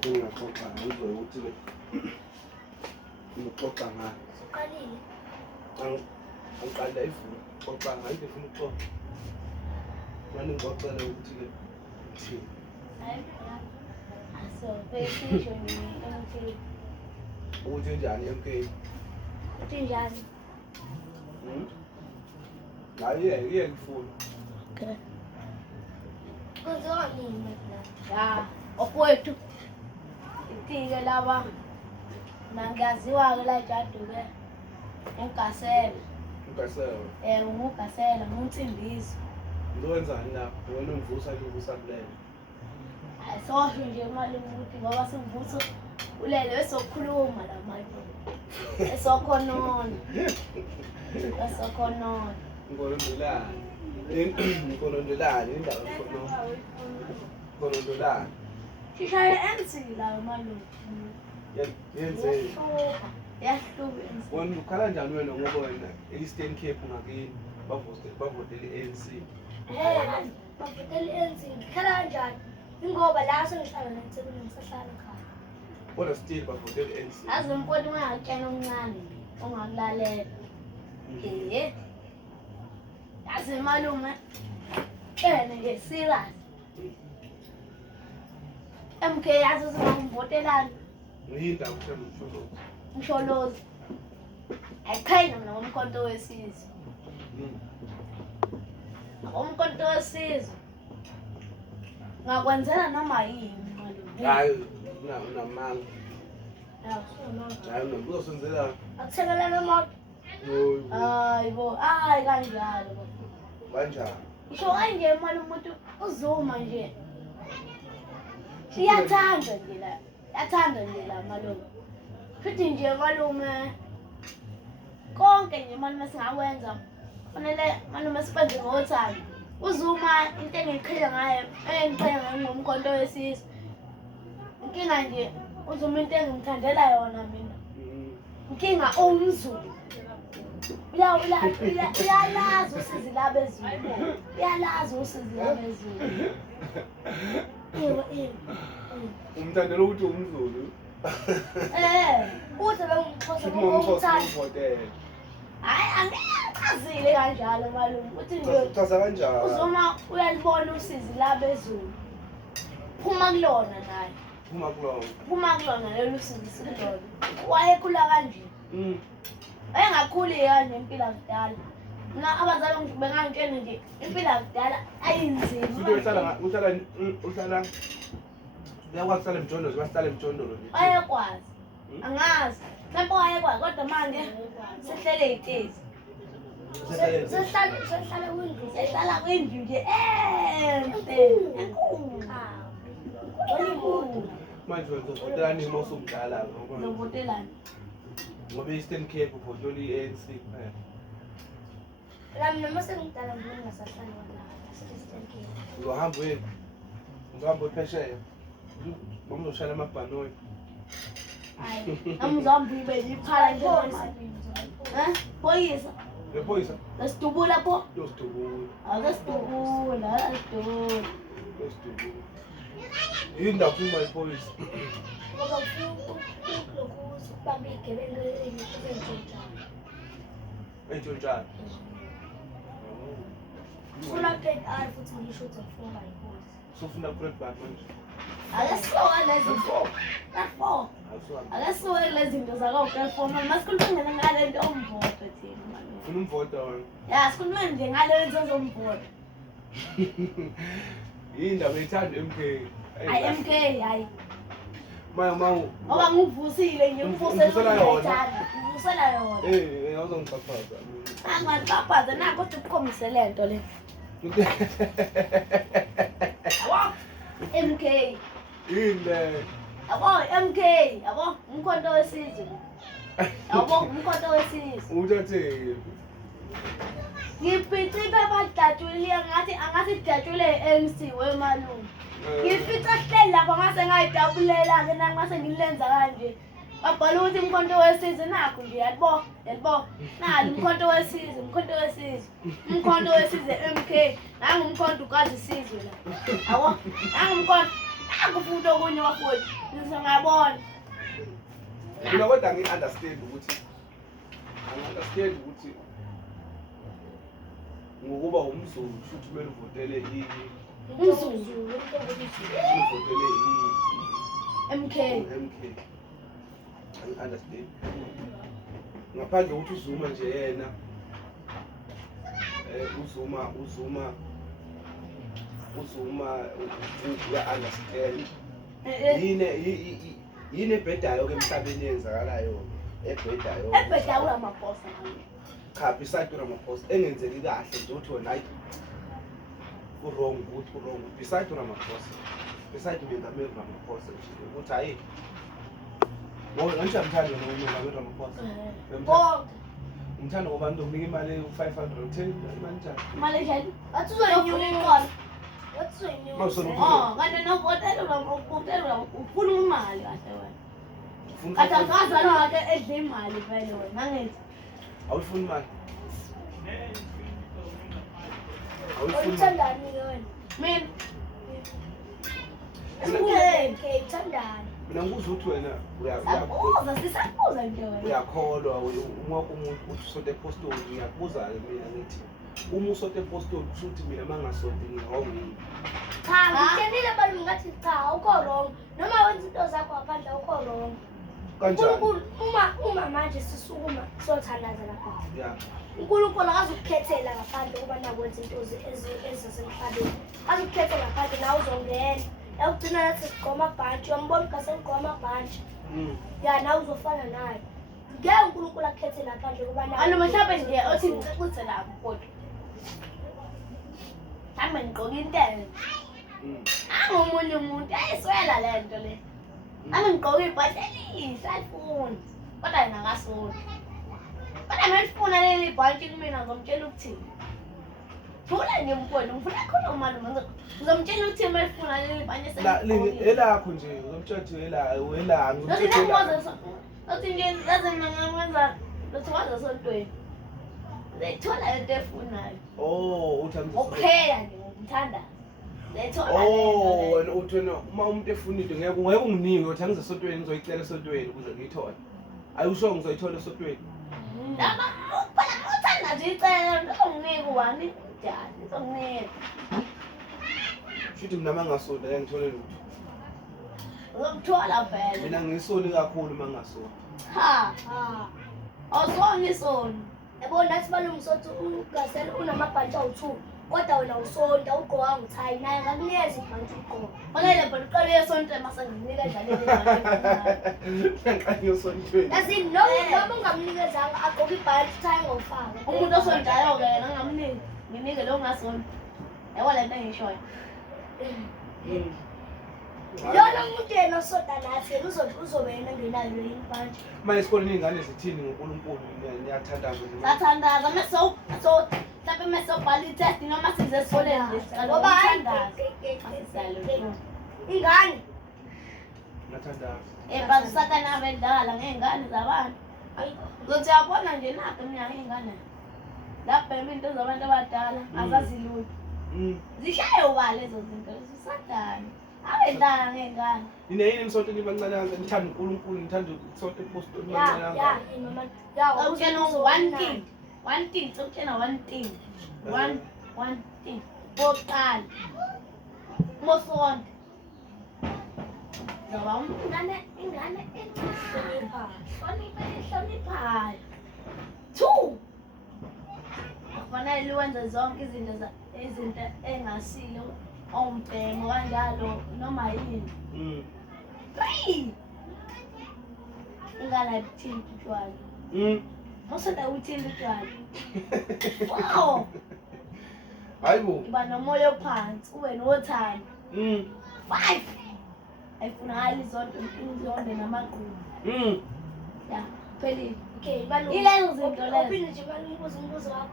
Ngingaxoxa ngizwe ukuthi-ke ngixoxa ngayo. Uqalile. Angiqala ifuna xoxa ngayo ngifuna ukuxoxa. Manje ngixoxele ukuthi-ke thini. Hayi phela. So besisho MK. Ukuthi njani MK? Uthi njani? Hayi ngifuna. Okay. Kuzona nini la? Ya, okwethu. Itike laba. Nangaziwa ke la jaduke. Engasela. Ugasela. Ngugasela, ngumthimbiso. Ngizokwenzani lapho? Wena ungivusa ngivusa kulele. Ayisosho nje imali ukuthi ngoba sivuso ulele wesokhuluma la manje. Esokhonona. Esokhonona. Ngolondolani. Ngolondolani indawo ekhona. Ngolondolani. Shishaye MC la malume. Yenze. Yahluka MC. Wena ukhala njani wena ngoba wena Eastern Cape ngakini bavotele ANC. Bavotele ANC. Khala kanjani? Ingoba la sengihlala neThekwini ngisahlala ekhaya. Kodwa still bavotele ANC. Azi impoti ungakutshela omncane ongakulalela. Yazi malume. Nje serious. MK yazi uzongivotelani? Ngiyindawo kusemsholo. Msholozi. Ayiqhenya mina ngomkhonto wesizwe. Umkhonto wesizwe. Ngakwenzela noma yini malume. Hayi unamanga. Hayi uzosenzela. akuthekela nemoto. Hayibo, hayi kanjalo. Kanjani? Ngisho kanje malume umuntu uzuma nje. Iyathanda nje la malume. Futhi nje malume konke nje malume singakwenza kufanele malume sibenze ngothando. Uzuma into engiqhenya ngayo, engiqhenya ngayo ngomkhonto wesizwe. Inkinga nje uzuma into engimthandela yona mina. Inkinga umZulu. Uyalazi usizi labezulu. Uyalazi usizi labezulu. Umthandela ukuthi umZulu. Uthi bengixhosa ngokuthanda. Hayi angiyachazile kanjalo malume. Uthi nje Chaza kanjani? uzoma uyalibona usizi labezulu. Phuma kulona naye. Phuma kulona lelo usizi silona. Wayekhula kanje. Engakhuli kanje impilo yakudala. Mina abazali bengangitshela nje impilo yakudala ayinzima. Uhlala uyakwazi uhlala emjondolo, basihlala emjondolo nje. Ayekwazi. Angazi. Lapho ayekwazi kodwa manje sehlele ey'tezi. Sehlala kwindlu. Sehlala kwindlu nje enhle. Enkulu. Manje wena uzovotelani uma usumdala ngoba Uzovotelani? ngoba Eastern Cape uvotela i-ANC kuphela. La mina mase ngidala ngingasahlali wona. Uzohamba phesheya. Noma uzoshaya amabhanoyi. Hayi, amuzambi ibe yiphala nje emsebenzini. Boyisa. Ephoyisa? Lasidubula pho? Yosidubula. Akasidubula. Yosidubula. Yini ndaphuma iphoyisa? Ngoba ufuna lokhu ukubamba igebengu ezentshontshayo. Entshontshayo. Ufuna plate R futhi ngisho ukuthi ufuna iphoyisa. Sufuna plate bar manje. Akasiwa lezi four. Akasiwa lezi zinto zakawuperforma. Masikhulumele ngale nto umvoto thina manje. Ufuna umvoto wena? Ya, sikhulumele nje ngale nto zomvoto. Yini ndaba ethanda MK? Hayi MK hayi. Mama Ngoba ngivusile nje Uvusela yona. Ngivusela yona. Awuzongixhaphaza. Angixhaphaza nakho ukuthi ukukhombise le nto le. MK. Yini le? Yabo MK, yabo umkhonto wesizwe. Yabo umkhonto wesizwe. Uthathe. Ngiphica abadlatshule ngathi datshule MC wemalume. Ngifica hleli lapha ngase ngayidabulela ke nami ngase ngilenza kanje. babhala ukuthi umkhonto wesizwe nakho nje yalibo nalo umkhonto wesizwe umkhonto wesizwe MK nangu umkhonto ukazi isizwe la yabo nangu umkhonto akufuthi okunye bafowethu ngizongabona mina kodwa ngi-understand ukuthi ngokuba umZulu futhi kumele uvotele umZulu uvotele MK understand ngaphandle ukuthi uZuma nje yena uZuma uya-understand yini ebhedayo ke emhlabeni eyenzakalayo ebhedayo uRamaphosa cha beside uRamaphosa engenzeki kahle nje uthi wona hayi u-wrong beside uRamaphosa beside uMengameli Ramaphosa nje ukuthi hayi ngithanda noMengameli Ramaphosa ngithanda ngoba ngizokunika imali u-510 imali njani imali njani bathi uzoyinyuka kanti novotela ufuna imali kahle wena kathi akazali wakhe edla imali vele wena angithi awuyifuni imali Uthandani wena? mina mina ngibuza ukuthi wena sisabuza nje wena uyakholwa wonke umuntu uthi usonto epostoli ngiyakubuza-ke mina ngithi uma usonto epostoli kusho ukuthi mina uma ngasonto ngi-wrong yini Cha, ngitshela abantu ngathi cha awukho wrong. Noma wenza into zakho ngaphandle awukho wrong. kanjani Uma manje sisukuma sothandaza lapha. ya uNkulunkulu akazukukhethela ngaphandle ukuba nakwenza into ezisemhlabeni. Akazukukhethela ngaphandle nawe uzongena. Yakugcina nathi sigqoma amabhantshi, uyambona ugase ngigqoma amabhantshi. Ya nawe uzofana naye. Ngeke uNkulunkulu akukhethele ngaphandle ukuba nawe. ano mhlawumbe nje othi ngicacise lapho kodwa mhlawumbe ngigqoke intebe angomunye umuntu ayiswela le nto le ame ngigqoke ibhatshi elihle alifuni kodwa yena akasoni kodwa ngalifuna leli bhatshi kumina ngizomtshela ukuthi thula nje mfowethu ngifuna khona malume ngizomtshela ukuthi uma efuna leli bhatshi elakho nje uzomtshela Othi nje laze mina ngenza lothi waza sontweni. Lethola into efunayo. Okay nje ngithanda. Lethola lento. Wena uthi wena uma umuntu efuna into ngeke unginike uthi angize sontweni ngizoyicela sontweni ukuze ngiyithole. Ayusho ngizoyithola esontweni. Lama phela uthanda nje icela ngizonginike wani njani ngizonginike. Futhi mina mangasonto ngeke ngithole lutho. Uzomthola vele. Mina ngisoni kakhulu mangasonto. Ha. Awusoni isoni. Yabo nathi balungisothi ugasela unamabhantshi awu2 kodwa wena usonto ugqoka ngithayi naye ngakunikeza ibhantshi ugqoka. Fanele phela uqale yesonto masenginika dlalele imali. Ngiqale yosontweni. Yazi noma ungamnikezanga agqoka ibhantshi thayi ngofaka. Umuntu osontayo ke yena ngamniki. Nginike lo ngasonto. Yabo lento engishoyo. Lona umuntu yena osonta nathi uzobe yena ngenayo ibhantshi. Manje esikoleni izingane zithini ngoNkulunkulu niyathandaza nje. Sathandaza so mhlawumbe mesobhala i-test noma size esikoleni lesicala Ngoba ukuthandaza. ingane Niyathandaza. Bazisakana bedlala ngey'ngane zabantu. Uzothi uyabona nje nakho mina iy'ngane lapha into zabantu abadala azazi lutho. Zishaye uba lezo zinto zisadala. Abedlala ngey'ngane. Nina yini nisonto nibancane kanjani nithanda uNkulunkulu nithanda ukusonto epostoli nibancane kanjani? Ukutshena one thing sokutshena one thing bokuqala mosonto ngoba ingane ehloniphayo 2 kufanele wenze zonke izinto engasilo ombhemo kanjalo noma yini 3 ingane ayibuthinti utshwala Mosonto awuthinti utshwala wow Hayibo. Uba nomoya ophansi ube nothando 5 ayifunakali izonto namaqhubu ya phelile Okay, ilezo zinto lezo uphinde nje banibuza umbuzo wakho.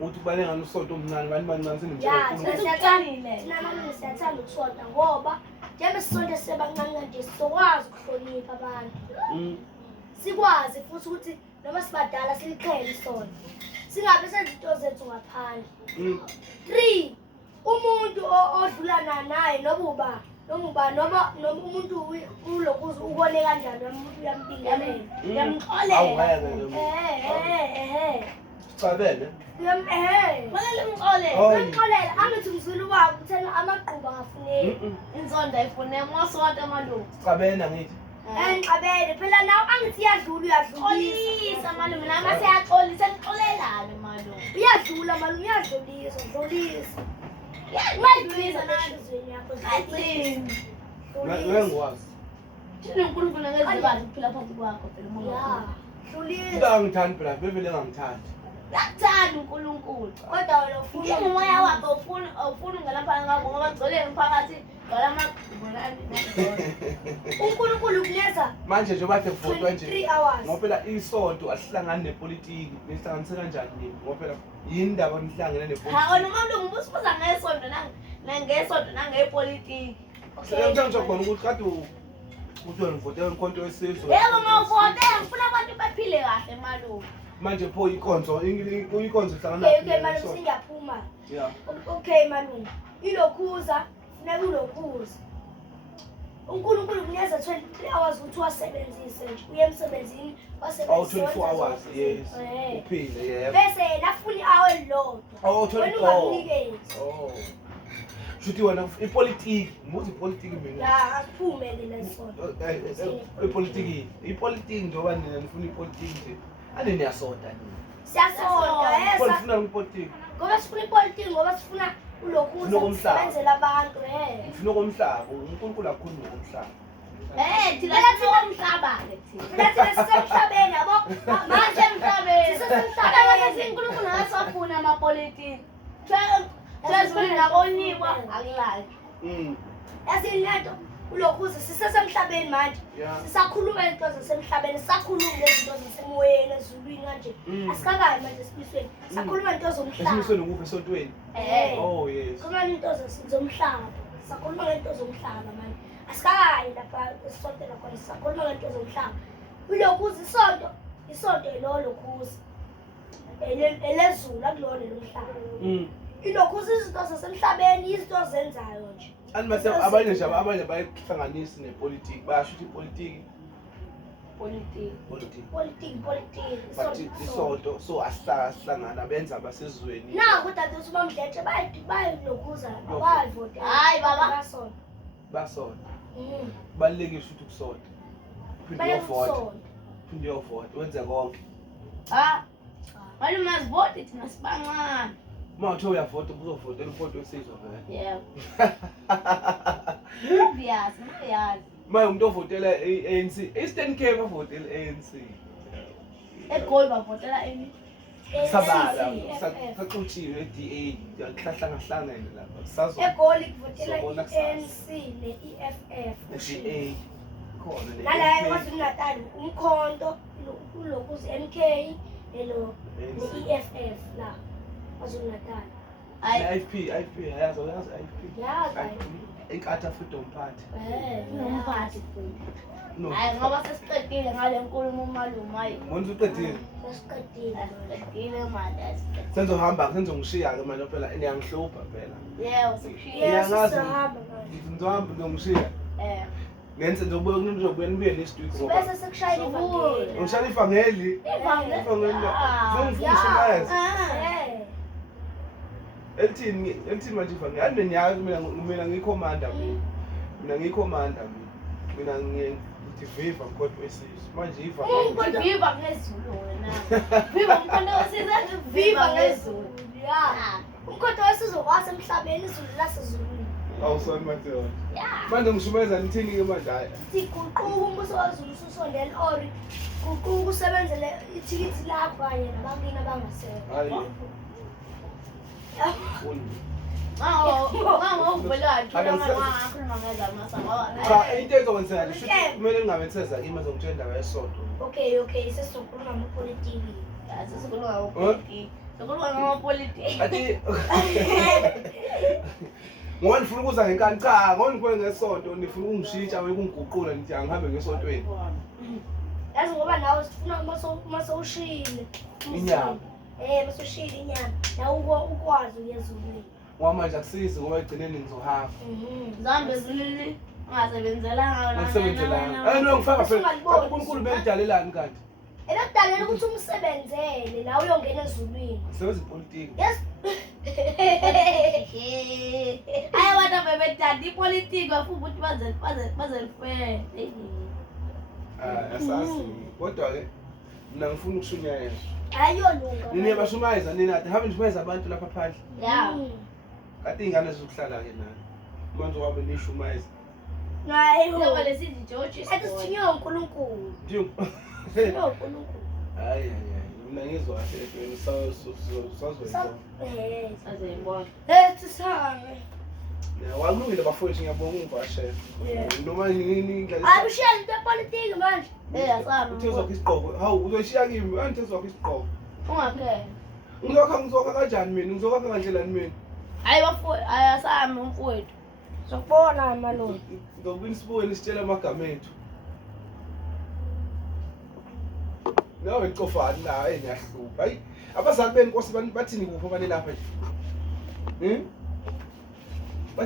Uthi ubale ngani usonto omncane bani bancane Ya, senemtshela uqalile thina manje siyathanda ukusonta ngoba njengoba sisonke sisebancane nje sizokwazi ukuhlonipha abantu. Mm. Sikwazi futhi ukuthi noma sibadala siliqhele isonto. Singabe senza into zethu ngaphandle. Mm. 3 umuntu odlulana naye noma umuntu kulokuze ubone kanjani umuntu uyambingelela. Uyamxolela. Sicabene. Fanele umxolele. Uyamxolela angithi umzulu wabo uthena amagquba ngafuneki. Insonto ayifune mosonto malume. Sicabena ngithi. Ngixabele phela nawe angithi uyadlula Xolisa malume nama siyaxolisa nixolelane malume. uyadlula malume uyadlulisa dlulisa. Wadlulisa nathi. enhlizweni yakho Kathini. Ngengwazi. Thina uNkulunkulu ngezibazi ukuphila phansi kwakho phela umoya. ya dlulisa Into angithandi phela bevele ngangithandi. Yakuthanda uNkulunkulu. kodwa wena ufuna Ngeke umoya wakho awufuni ngalapha ngakho ngoba gcwele emphakathi ngala amagqibulani. uNkulunkulu kuletha Manje nje bathe kuvotwa 23 nje. hours Ngoba phela isonto asihlangani nepolitiki, nihlanganise kanjani nini? Ngoba phela yini indaba nihlangene nepolitiki? Ha noma uMlungu ubusibuza ngesonto nangesonto nangepolitiki. Ngisho khona ukuthi kade uthi wena uvotela inkonto yesizwe. Yebo mawuvote ngifuna abantu baphile kahle malume. Manje pho inkonzo ihlangana okay malume singiyaphuma Yeah. okay malume ilokhuza funeka ulokhuza uNkulunkulu kunikeza 23 hours ukuthi wasebenzise nje uye emsebenzini Oh, wasebenzisa 24 hours, yes. Uphile, yebo. bese yena afuna i-hour elilodwa Oh, wena 24. ungamnikezi Oh. Shuthi wena ipolitiki, muthi ipolitiki mina. ya asiphume lela sonto Ipolitiki njengoba nina nifuna ipolitiki nje. Ane niyasonta nini? siyasonta Kodwa nifuna ipolitiki. ngoba sifuna ipolitiki ngoba sifuna ulokhuza Ufuna ukumhlaba. ukusebenzela abantu Ngifuna komhlaba, uNkulunkulu akukhulu ngokomhlaba. Thina sifuna umhlaba ke thina. phela thina sisemhlabeni yabo Manje emhlabeni. sisemhlabeni Kodwa uNkulunkulu akasafuni amapolitiki. Phezulu nakonikwa akulali. yasinento ulokhuza sisesemhlabeni manje Yeah. sisakhuluma into zasemhlabeni sisakhuluma ngezinto zasemoyeni ezulwini kanje asikakayi manje esibisweni sakhuluma into zomhlaba Esimisweni ukuphi esontweni? Oh yes. khuluma into zomhlaba sakhuluma ngento zomhlaba manje asikakayi lapha esisontela khona sakhuluma ngento zomhlaba ulokhuza isonto elolokhuza elezulu akulona lomhlaba ilokhuza izinto zasemhlabeni izinto zenzayo nje Ani mase abanye bayihlanganisi nepolitiki, bayasho ukuthi ipolitiki politiki isonto so asihlangana benza abasezweni. naku dadewethu bamdletshe bayilokhuza bayivotela Hayi, baba. basonto Basonto. Kubalulekile ukuthi ukusonto. Phinde uyovota, wenze konke. Malume asivoti thina sibancane. Uma uthe uyavota uzovotela inkonto yesizwe vele. Yebo. Uyazi, uyazi. Maye umuntu ovotela i-ANC, Eastern Cape ovotela i-ANC. eGoli bavotela ini? Sabala, FF. saxutshiwe e-DA, yakuhlangene lapha. Sazo eGoli kuvotela Sobona kusasa. i-ANC ne-EFF DA khona le. nalayo KwaZulu-Natal umkhonto ulokhuza MK ne-EFF la KwaZulu-Natal Hayi, IFP, yazi IFP. yazi Inkatha Freedom Party. unomphathi futhi. No. Hayi ngoba sesiqedile ngale nkulumo malume hayi. Manje uqedile. sesiqedile Sesiqedile manje. Senzohamba senizongishiya ke manje phela niyangihlupha phela. Yebo, sikushiye. Yeah. Ngiyazi. sihamba manje Ngizohamba ngishiya. Eh. Ngizobuya nibuye nestudio ngoba. bese sekushayela ivangeli Ngishaya ivangeli. Ivangeli. Ngifundisa amazi. Eh. Elithini manje ivangeli. Ani niyazi mina ngiyikhomanda mina. Mina ngiyikhomanda mina. Mina ngidiviva kodwa wesizwe. Manje ivangeli. Viva ngezulu wena. Viva umkhonto wesizwe, viva ngezulu. ya umkhonto wesizwe wasemhlabeni izulu lasezulwini Awusona manje. Yeah. Manje ngishumeza nithini ke manje hayi. siguquka umbuso wezulu ususondele ori guquka usebenzele ithikithi lakho kanye nabakini abangasekho Hayi. Ufuni. Cha into ezokwenzeka nje ukuthi kumele ngingabetheza kimi ezongitshela indaba yesonto. okay sesizokhuluma ngamapolitiki Ati ngoba nifuna ukuza ngenkani cha ngoba nifuna ngesonto nifuna ukungishintsha ukungiguqula nithi angihambe ngesontweni yazi ngoba nawe sifuna uma sowushile inyama uma sowushile inyama nawe ukwazi uyezulwini ngoba manje akusizi ngoba egcineni ngizohamba Zambe ezulwini ungasebenzelanga ngisebenzelanga ngifaka phela uNkulunkulu bengidalelani kanti ebekudalela ukuthi umsebenzele nawe uyongena ezulwini ngisebenza ipolitiki yes hayi wena bebethanda ipolitiki bafuna ukuthi bazelifele asazi kodwa-ke mina ngifuna ukushunyayela ayiyolunga nini yabashumayeza nini ade hambe nishumayeza abantu lapha phandle ya kade iy'ngane zizokuhlala-ke nani manje wabe nishumayeza njengoba lesithi George athi sithinywe uNkulunkulu sithinywe uNkulunkulu hayi mina ngizwa kahle efeni sazoyibona sazeyibona sisame wakulungile bafowethu ngiyabonga ungivashela noma nini abushiya into epolitiki manje asami uthezwakho isigqoko hawu uzoyishiya kimi angithezwakho isigqoko ungaphela ngizokha kanjani mina ngizokha ngandlelani mina hayi asami umfowethu sokubona malungu ngizokubini sibukeni sitshela amagama ethu nawe nicofani la ngiyahlupa hayi abazali benkosi bathini kuphi abane lapha nje